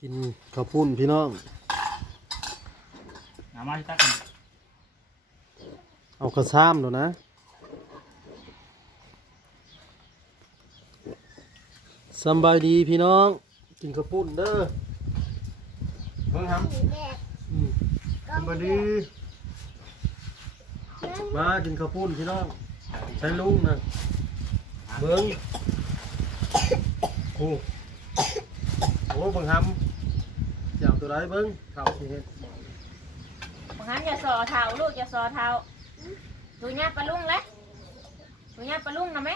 กินข้าวปุ้นพี่น้องน้ำมาที่ตักกันเอากระซ้ำดูนะสำบายดีพี่น้อง กินข้าวปุ้นเด้อเบิ่งครับอืมสำบายดี มากินข้าวปุ้นพี่น้อง ใช้ลุงนะเบิ้งโอ้ โหเบิ้งหำอย่างตัวไรเบิ้งข่าวสิเฮ็ดบางครั้งอย่าสอเท้าลูกอย่าสอเท้าดูญาติปลาลุงเลยดูญาติปลาลุงนะไหม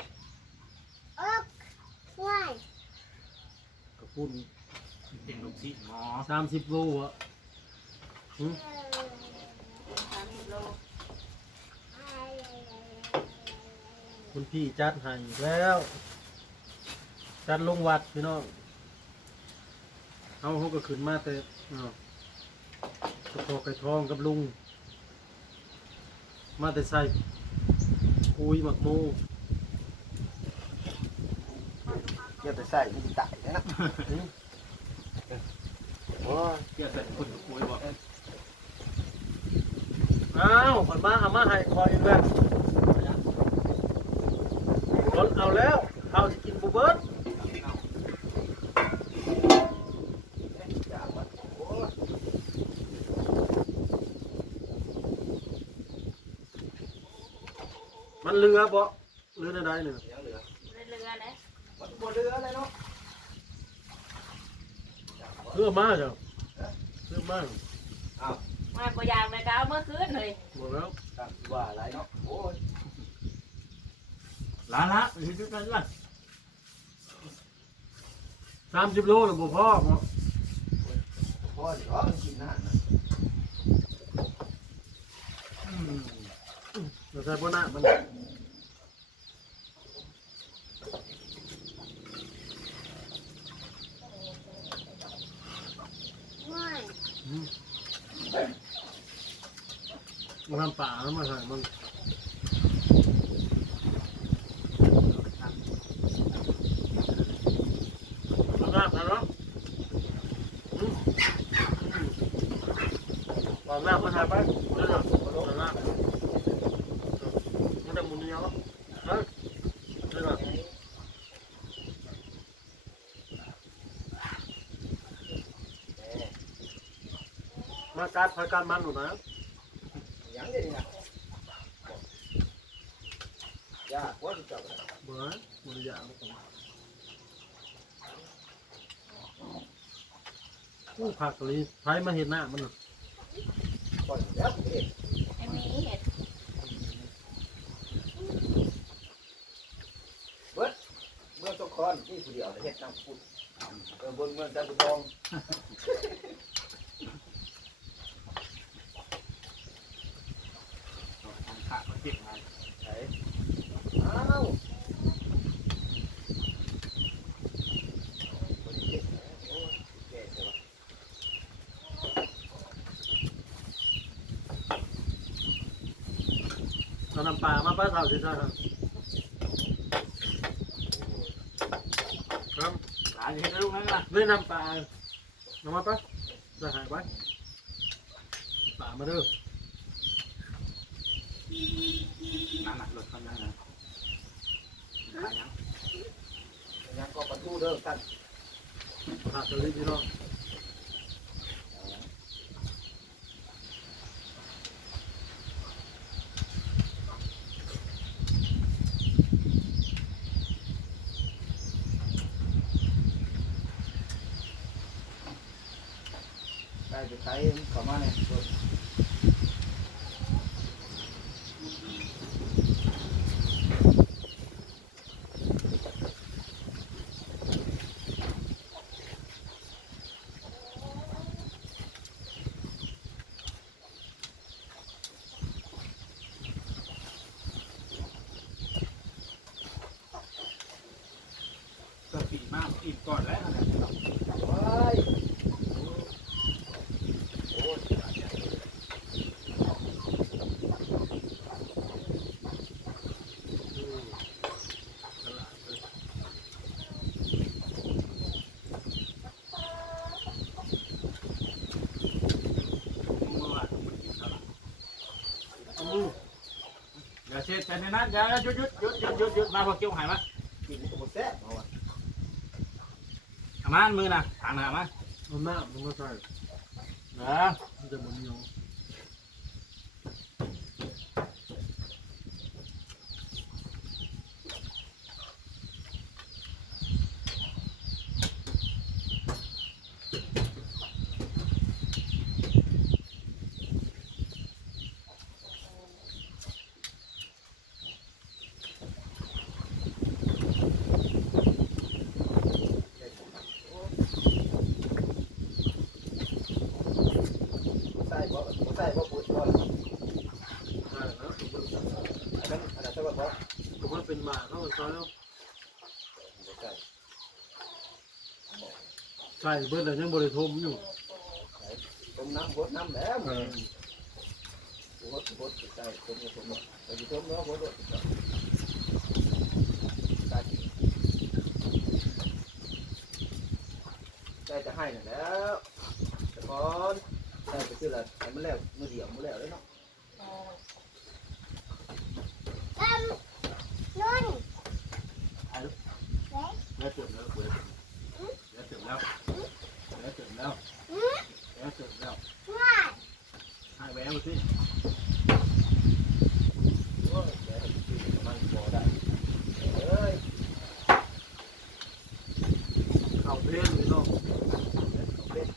ข้าวปุ้นเต็งลูกศิษย์หมอสามสิบโลอะหึคุณพี่จัดให้อีกแล้ว จัดลงวัดพี่น้อง เอาเขาก็ขึ้นมาแต่อ้าวกระโปรงไก่ทองกับลุง มาแต่ใส่ปุยหมักโมเกี่ยวแต่ใส่มันตายนะหึโอ้ยเกี่ยวกับคนกับคุยบอกอ้าวขอนมาเอามาให้คอยอีกแล้วรถเอาแล้ว เอาจะกินบูเบิร์ต มันเรือบ่เรือใดๆเนี่ยเรือเลยบนเรือเลยเนาะเรือมาจ้ะเรือมาอ้าวมาปยางเลยก็เอาเมื่อคืนเลยหมดแล้วว่าอะไรเนาะโอ้ยล้าละไปที่นั่นละสามสิบโลหรือบ่พ่อบ่พ่อเดี๋ยวกินอาหารนะ อืมเรา ใส่บ่หน้ามันมันทำป่าแล้วมาใส่มันเอาหน้าไปแล้วอืมอืมวางหน้ามาถ่ไปเดี๋ยวนะวางหน้ามันจะหมุนเดียวเฮ้ยเดี๋ยวนะมาการพายบ้ากว่าจะจับเบื่อมันอยากแล้วอู้ผักเลยไผมาเห็นหน้ามันน่ะก่อนแล้วเด็กไอ้มีเห็ด เมื่ อนที่ผู้เดียวเฮ็ดน้ำพุดเออบนเมืองจันทองขาดมาเก็บมาไหนอ้าวเอาน้ำปลามาป้าสาวสิจ้าครับ หลาน เห็นลูกนั่นละเล่นน้ำปลาเอามาป้าจะหายไปปลามาเด้อน้ำหนักรถเขายังนะขายังยังก็ประตูเด้อท่านผักกะหรี่พี่น้อง ได้ไปใช้เข้ามาเนี่ยก็ปีมากปีก่อนแล้วนะว้าย สร็จแต่ในนั้นอย่าหยุดหยุดหยุดหยุดหยุดหยุดมาพอเกี่ยวหายมากินมันก็บ่แซ่บเอาว่ะเอามามือนะทางหน้ามามันน้ำมันก็ใส่เออมันจะมันเหนียว ใส่บ่บ่ใส่บ่พูดบ่ ใช่แล้ว อันนั้นอันนั้นใส่บ่บ่ ผมว่าเป็นห มาเข้ามาซอยแล้วบ่ใส่ใช่เบิดแล้วยังบริโทมอยู่ต้มน้ำบดน้ำแล้วมันบดบดใส่ต้มกับต้มใส่ต้มแล้วบดบดใส่ใส่จะให้น่ะแล้วแต่ก่อนใส่ไปซื้อละให้มันแล้วมือเดียวมือแล้วเลยเนาะ แล้วเติมแล้วเปิดแล้วเติมแล้วแล้วเติมแล้วแล้วเติมแล้วให้แหวนมาสิโอ้ยแกมันพอได้เอ้ยเข่าเพลนพี่น้องเอาเป็น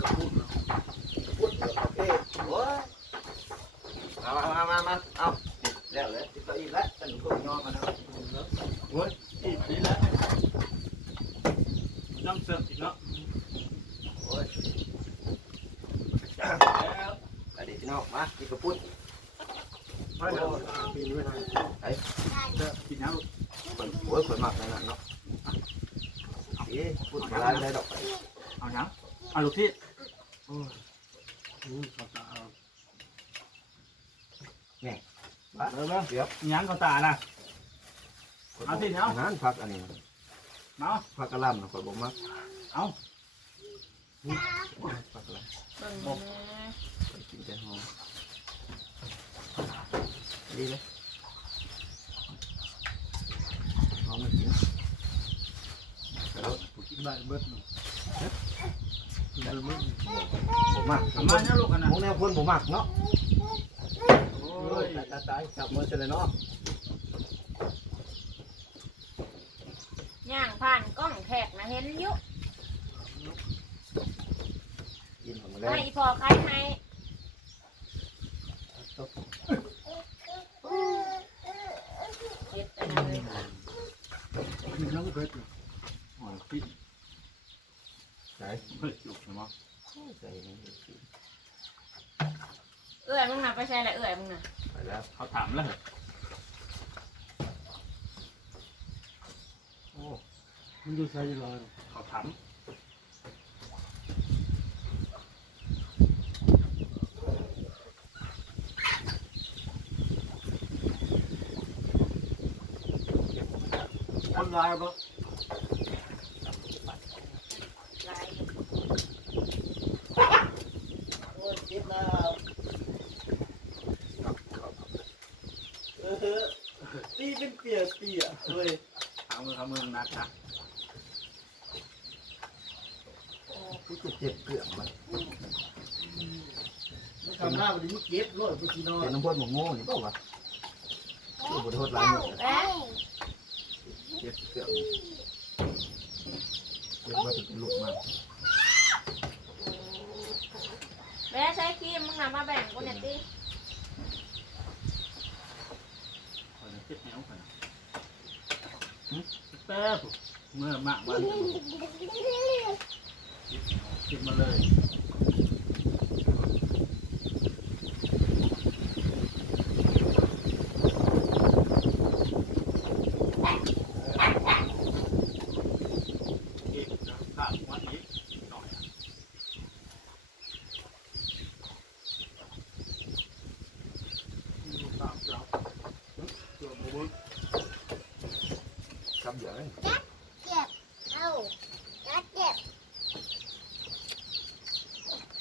กระพุ้นเนาะพูดเดี๋ยวเอาเพศโอ้ยมามามามาเอาแล้วเลยติดต่ออีกแล้วฉันก็ยอมมานะโอ้ยอีกทีแล้วน้ำเสิร์ฟอีกเนาะ โอ้ย แล้ว อดีตพี่น้องมากินกระปุ้น ไม่เอาปีนี้ไม่ทัน กินน้ำ คนโอ้ยคนมากเลยนะเนาะ เอ๊ะพูดมาลายได้ดอกไปเอาน้ำเอาลูกที่อืมเขาตาเอาเร็วเร็วเดี๋ยวหยังก็ตาน่ะ เอาสิเอานั้นพักอันนี้เนาะพักกระลำนะคนบอกมาเอาพักกระลเบิ่งแม่ำกินแต่หอมดีเลยหอมไม่กินแล้ว กินได้ เบิดเนาะกินได้เบิดผมมากเอามาเนี่ยลูกกันนะพวกแนวคนผมมากเนาะโอ้โอ้ยตายตายจับมือเฉยเลยเนาะย่างผ่านกล้องแขกนะเห็นอยุกินผมแล้วให้พอใครให้เฮ็ดอันนั้นเลย กินน้ำเผ็ดอยู่อ่อน ปิ้งใส่เฮ้ยจุกใช่ไหมใส่นี่เอื้อยมึงน่ะไปใช่แหละเอื้อยมึงน่ะไปแล้วเขาถามแล้วเหรอโอ้มันอยู่ใส่ยี่ร้อยเนาะเขาถามคนร้ายปะ ลาย โอ้ยคิดนะเออตี เป็นเปียกเปียกเลยถามมือถามมือนักนะที่จะเจ็บเกลือกมันมันทำหน้ามันดีเก็บรถไปกินนอเป็นนน้ำพ่นหมกโง่นี่เปล่าวะคือบุตรโทษร้ายหมดเอ๊ะเจ็บเกลือกเจ็บว่าจะเป็นลูกมากแม่ใช้ครีมมึงน่ะมาแบ่งกูหน่อยติคนเจ็บแนวคน เมื่อมากวันกินมาเลย